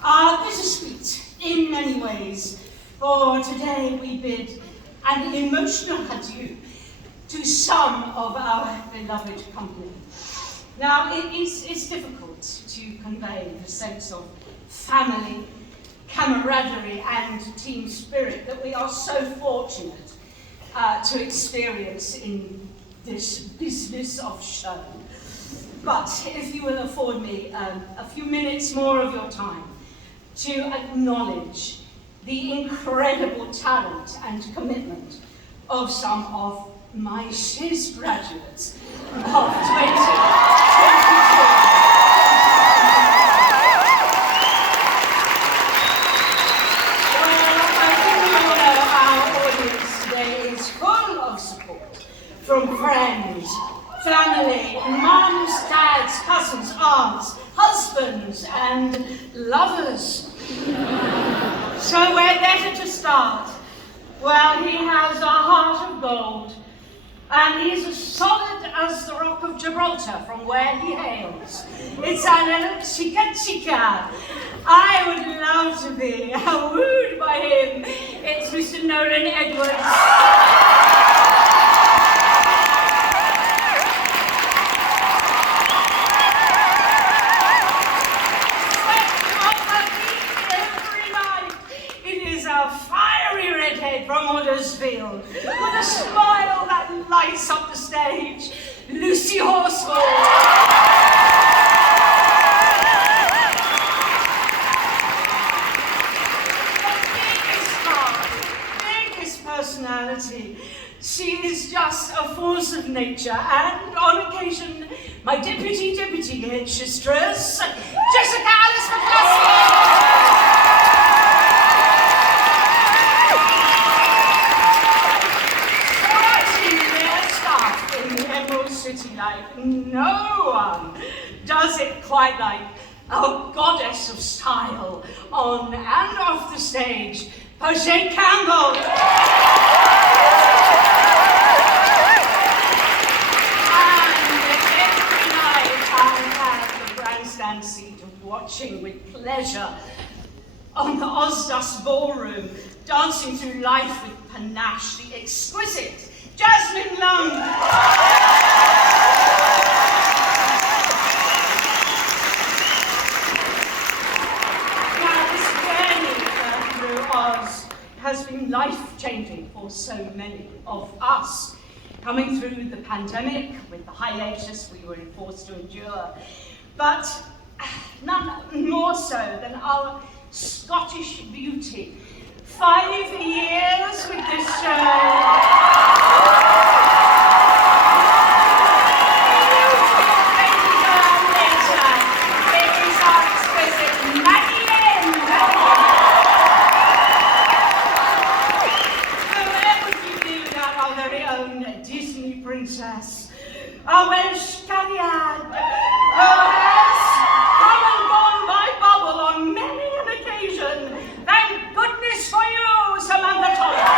Bittersweet in many ways, for today we bid an emotional adieu to some of our beloved company. Now, it's difficult to convey the sense of family, camaraderie, and team spirit that we are so fortunate to experience in this business of show. But if you will afford me a few minutes more of your time to acknowledge the incredible talent and commitment of some of my SHIS graduates of 2022. Our audience today is full of support from friends, family, mums, dads, cousins, aunts, husbands, and lovers. So where better to start? Well, he has a heart of gold, and he's as solid as the Rock of Gibraltar from where he hails. It's a little chica. I would love to be wooed by him. It's Mr. Nolan Edwards. From Huddersfield, with a smile that lights up the stage, Lucy Horsfall. The biggest personality. She is just a force of nature, and on occasion, my deputy headmistress, Jessica Alice McCluskey. City like no one does it quite like our goddess of style on and off the stage, Poshé Campbell. And every night I have the grandstand seat of watching with pleasure on the Ozdas Ballroom, dancing through life with panache, the exquisite Jasmine Lung. Has been life-changing for so many of us. Coming through the pandemic with the hiatus we were forced to endure, but none more so than our Scottish beauty. 5 years with this show. Princess, a Welsh Cariad, who has come and gone by bubble on many an occasion. Thank goodness for you, Samantha Thomas.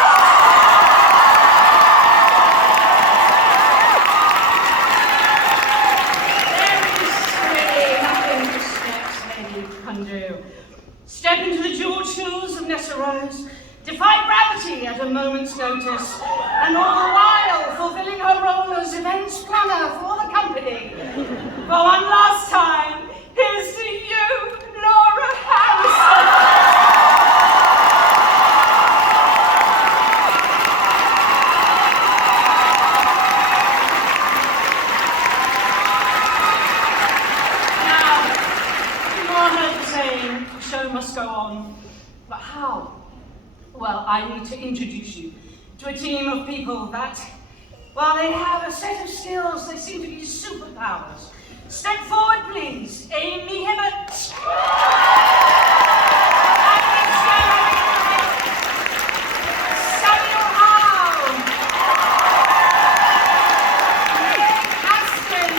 There is really nothing this next lady can do. Step into the jeweled shoes of Nessa Rose, defy gravity at a moment's notice, and all the while fulfilling her role as events planner for the company. For one last time, here's to you, Laura Harrison. Now, you all heard the saying, the show must go on. But how? Well, I need to introduce you to a team of people that, while they have a set of skills, they seem to be superpowers. Step forward, please. Amy Hibbert. Samuel Howe. Nick Aston.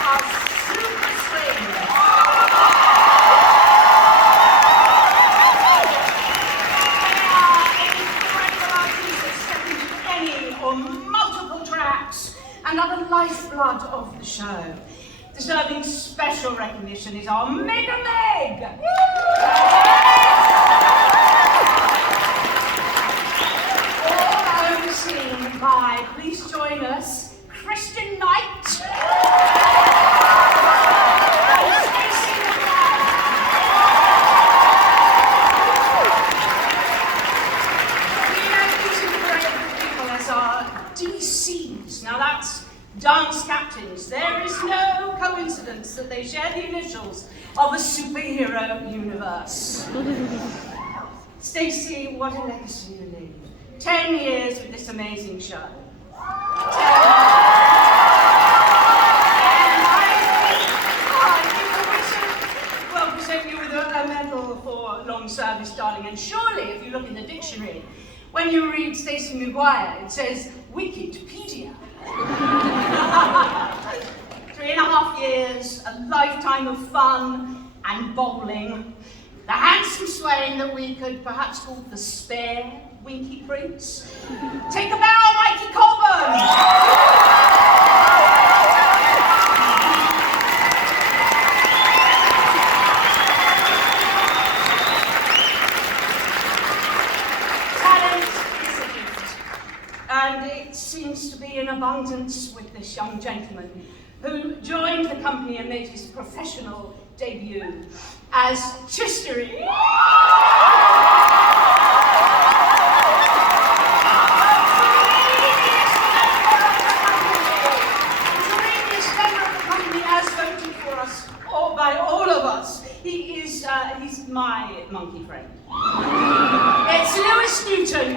Our super strings. Or multiple tracks, another lifeblood of the show. deserving special recognition is our Mega Meg! All overseen by, please join us, Christian Knight. DCs. Now that's dance captains. There is no coincidence that they share the initials of a superhero universe. Stacey, what a legacy you leave. 10 years with this amazing show. Well, present you with a medal for long service, darling. And surely, if you look in the dictionary, when you read Stacey Maguire, it says Wikipedia. 3.5 years, a lifetime of fun and bowling. The handsome swain that we could perhaps call the spare Winky Prince. Take a bow, Mikey Colburn! And it seems to be in abundance with this young gentleman who joined the company and made his professional debut as Chistery. As voted for us, or by all of us, he's my monkey friend. It's Lewis Newton.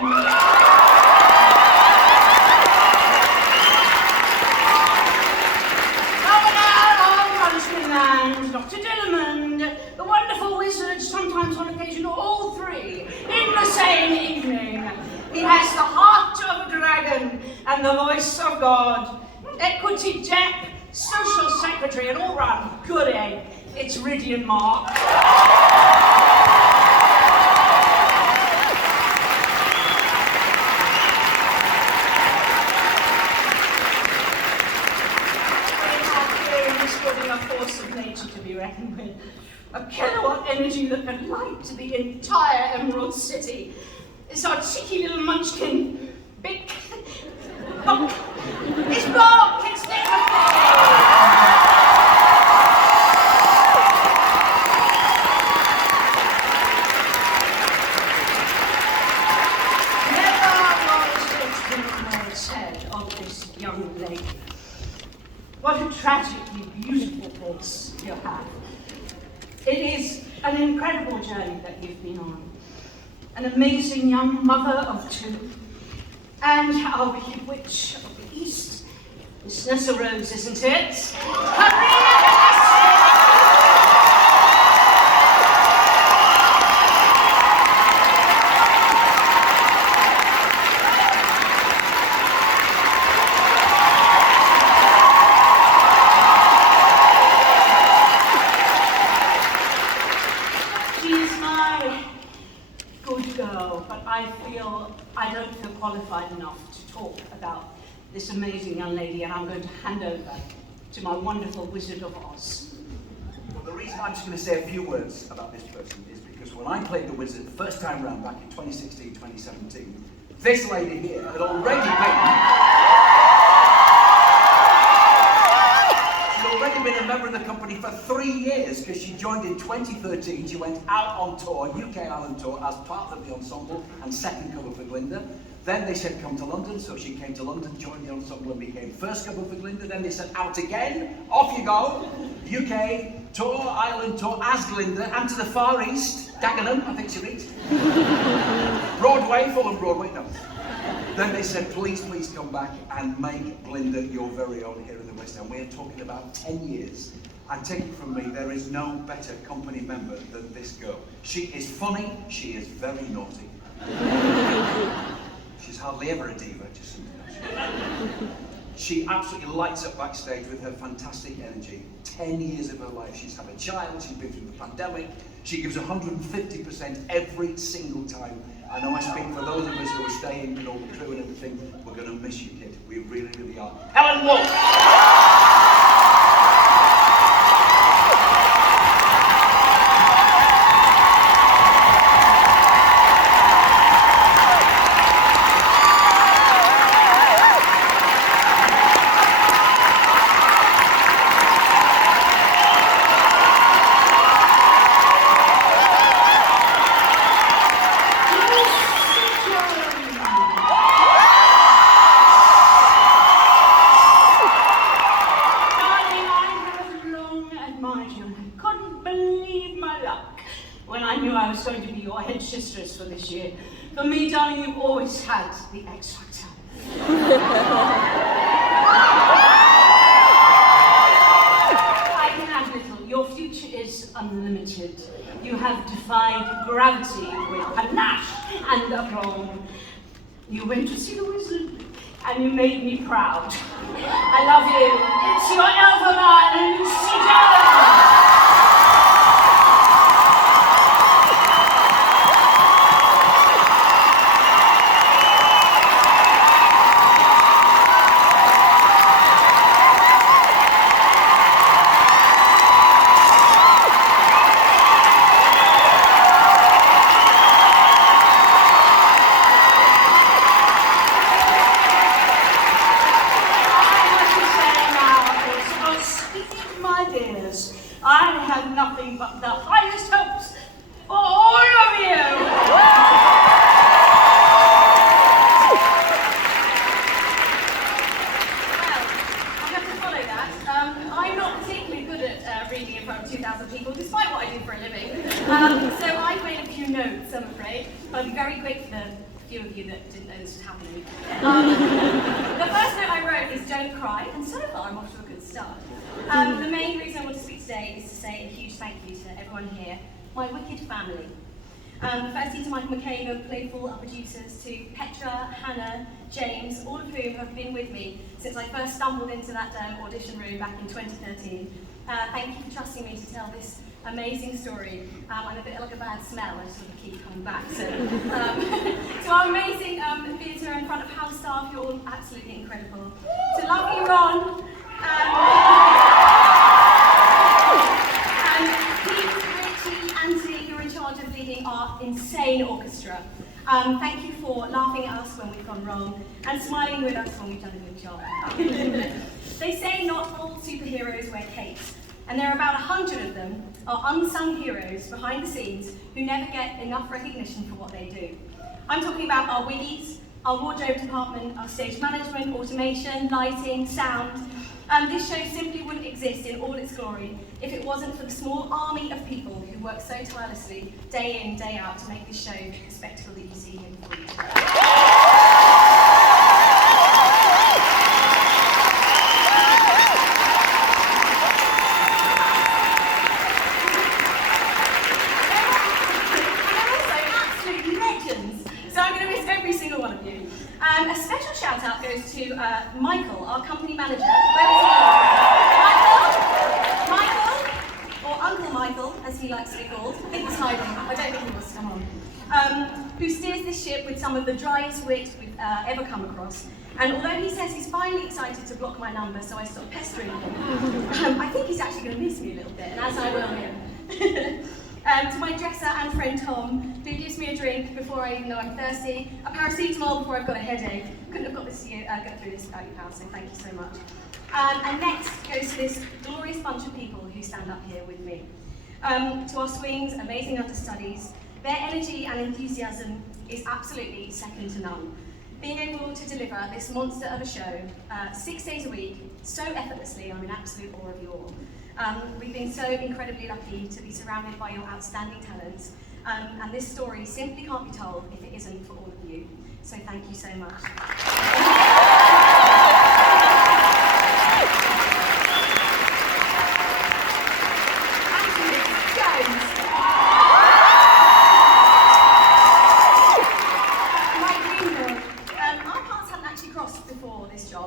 And Dr. Dillamond, the wonderful wizard, sometimes on occasion all three, in the same evening. He has the heart of a dragon and the voice of God. Equity Jep, social secretary, and all round good egg. It's Ridian Mark. A force of nature to be reckoned with. A kilowatt energy that can light the entire Emerald City. It's our cheeky little munchkin. Big. Oh, it's Block! It's Nick Never was said of this young lady. What a tragically beautiful face you have. It is an incredible journey that you've been on. An amazing young mother of two. And our wicked witch of the East. Miss Nessa Rose, isn't it? I don't feel qualified enough to talk about this amazing young lady, and I'm going to hand over to my wonderful Wizard of Oz. Well, the reason I'm just going to say a few words about this person is because when I played the Wizard the first time round back in 2016, 2017, this lady here had already been a member of the company for 3 years, because she joined in 2013. She went out on tour, UK Island tour, as part of the ensemble and second cover for Glinda. Then they said come to London, so she came to London, joined the ensemble and became first cover for Glinda. Then they said out again, off you go, UK tour, Ireland tour as Glinda, and to the Far East, Dagenham, I think she reached. Broadway, Fulham Broadway, no. Then they said, please come back and make Glinda your very own here in the West End. We're talking about 10 years. And take it from me, there is no better company member than this girl. She is funny, she is very naughty. She's hardly ever a diva, just something. She absolutely lights up backstage with her fantastic energy. 10 years of her life, she's had a child, she's been through the pandemic. She gives 150% every single time. I know I speak for those of us who are staying and all the crew and everything. We're going to miss you, kid. We really, really are. Helen Wolf! when I knew I was going to be your headmistress for this year. For me, darling, you always had the X Factor. I can add little. Your future is unlimited. You have defied gravity with panache and aplomb. You went to see the wizard, and you made me proud. I love you. It's your Elverman, Lucy Jones. I have nothing but the highest hopes for all of you. Well, I have to follow that. I'm not particularly good at reading in front of 2,000 people, despite what I do for a living. So I've made a few notes, I'm afraid, but I'll be very quick for the few of you that didn't know this was happening. The first note I wrote is don't cry, and so far I'm off to a good start. The main reason I want to speak today is to say a huge thank you to everyone here, my wicked family. Firstly to Michael McCabe of Playful, our producers, to Petra, Hannah, James, all of whom have been with me since I first stumbled into that audition room back in 2013. Thank you for trusting me to tell this amazing story. I'm a bit like a bad smell, I sort of keep coming back. So, to our amazing theatre and front of house staff, you're all absolutely incredible. To love you, Ron. Our insane orchestra. Thank you for laughing at us when we've gone wrong and smiling with us when we've done a good job. They say not all superheroes wear capes, and there are about 100 of them are unsung heroes behind the scenes who never get enough recognition for what they do. I'm talking about our wiggies, our wardrobe department, our stage management, automation, lighting, sound. This show simply wouldn't exist in all its glory if it wasn't for the small army of people who work so tirelessly, day in, day out, to make this show the spectacle that you see here before you today. A special shout out goes to Michael, our company manager. Where is he? Michael, or Uncle Michael, as he likes to be called. I think he's hiding. I don't think he wants to come on. Who steers this ship with some of the driest wit we've ever come across. And although he says he's finally excited to block my number, so I stop pestering him, I think he's actually going to miss me a little bit, and as I will him. To my dresser and friend Tom, who gives me a drink before I even know I'm thirsty, a paracetamol before I've got a headache. Couldn't have got this get through this without you, pal, so thank you so much. And next goes to this glorious bunch of people who stand up here with me. To our swings, amazing understudies, their energy and enthusiasm is absolutely second to none. Being able to deliver this monster of a show 6 days a week, so effortlessly, I'm in absolute awe of you all. We've been so incredibly lucky to be surrounded by your outstanding talents, and this story simply can't be told if it isn't for all of you. So thank you so much.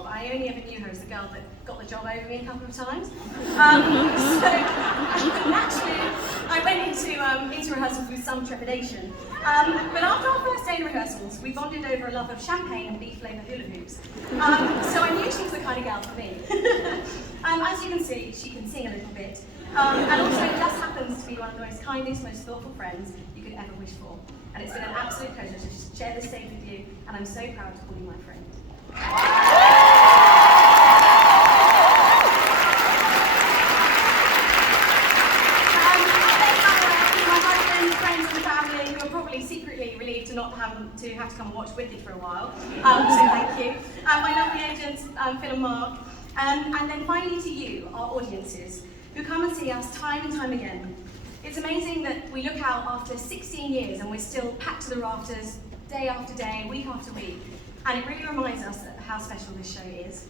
I only ever knew her as the girl that got the job over me a couple of times. So naturally, I went into rehearsals with some trepidation. But after our first day of rehearsals, we bonded over a love of champagne and beef flavoured hula hoops. So I knew she was the kind of girl for me. As you can see, she can sing a little bit. And also just happens to be one of the most kindest, most thoughtful friends you could ever wish for. And it's been an absolute pleasure to share this stage with you, and I'm so proud to call you my friend. Secretly relieved to not have to come and watch Wicked for a while, so thank you. My lovely agents, Phil and Mark, and then finally to you, our audiences, who come and see us time and time again. It's amazing that we look out after 16 years and we're still packed to the rafters, day after day, week after week. And it really reminds us how special this show is.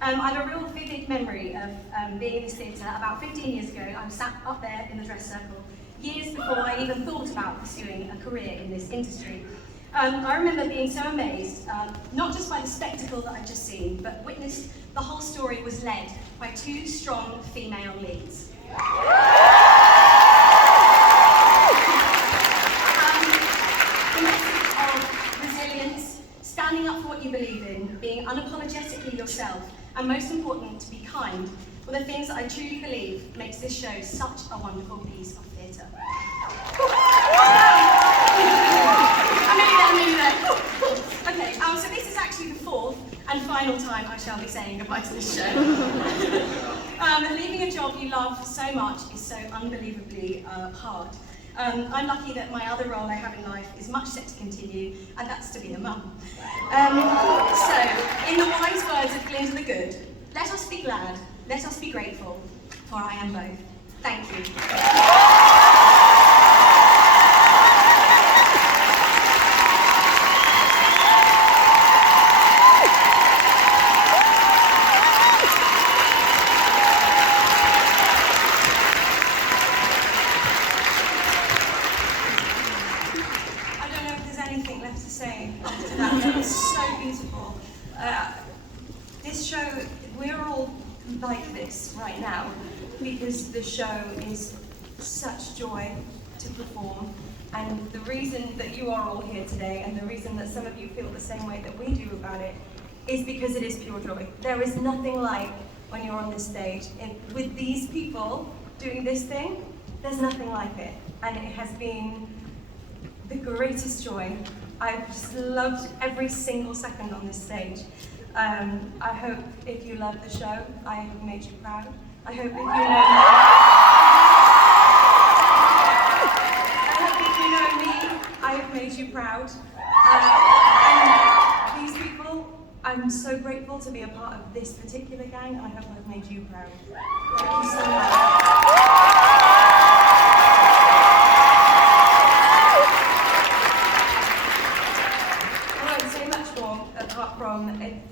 I have a real vivid memory of being in this theatre about 15 years ago. I was sat up there in the dress circle, years before I even thought about pursuing a career in this industry. I remember being so amazed, not just by the spectacle that I'd just seen, but witnessed the whole story was led by two strong female leads. The message of resilience, standing up for what you believe in, being unapologetically yourself, and most important, to be kind, were the things that I truly believe makes this show such a wonderful piece of theatre. Okay, so this is actually the fourth and final time I shall be saying goodbye to this show. Leaving a job you love so much is so unbelievably hard. I'm lucky that my other role I have in life is much set to continue, and that's to be a mum. So, in the wise words of Glinda the Good, let us be glad, let us be grateful, for I am both. Thank you. This show, we're all like this right now because the show is such joy to perform, and the reason that you are all here today and the reason that some of you feel the same way that we do about it is because it is pure joy. There is nothing like when you're on this stage with these people doing this thing, there's nothing like it, and it has been the greatest joy. I've just loved every single second on this stage. I hope if you love the show, I have made you proud. I hope if you know me, I have made you proud. And these people, I'm so grateful to be a part of this particular gang, and I hope I've made you proud. Thank you so much. Apart from,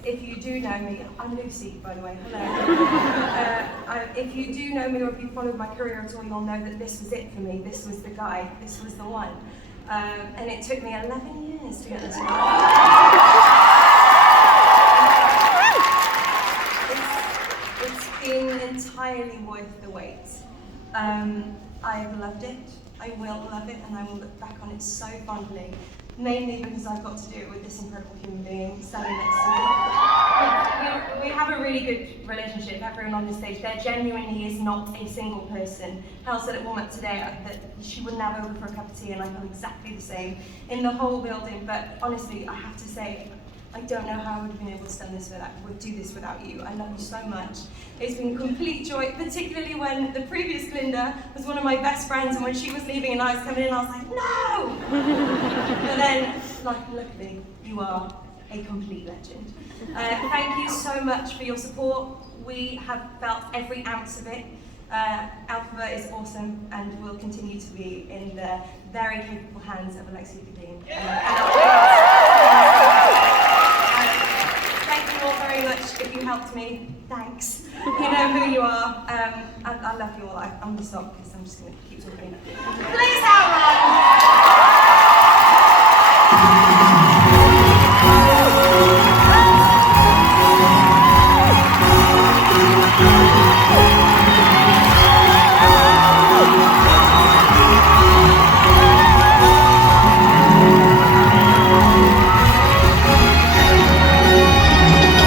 if you do know me, I'm Lucy, by the way, hello. If you do know me or if you followed my career at all, you'll know that this was it for me. This was the guy, this was the one. And it took me 11 years to get this right. It's been entirely worth the wait. I've loved it, I will love it, and I will look back on it so fondly. Mainly because I've got to do it with this incredible human being standing next to me. We have a really good relationship, everyone on this stage. There genuinely is not a single person. Hal said at warm-up today that she wouldn't have over for a cup of tea, and I feel exactly the same in the whole building. But honestly, I have to say, I don't know how I would have been able to do this without you. I love you so much. It's been complete joy, particularly when the previous Glinda was one of my best friends, and when she was leaving and I was coming in, I was like, no! But then, luckily, you are a complete legend. Thank you so much for your support. We have felt every ounce of it. Alphabet is awesome and will continue to be in the very capable hands of Alexia Goodin. Thank you all very much. If you helped me, thanks. You know who you are. I love you all. I'm going to stop because I'm just going to keep talking. Please help, Ron!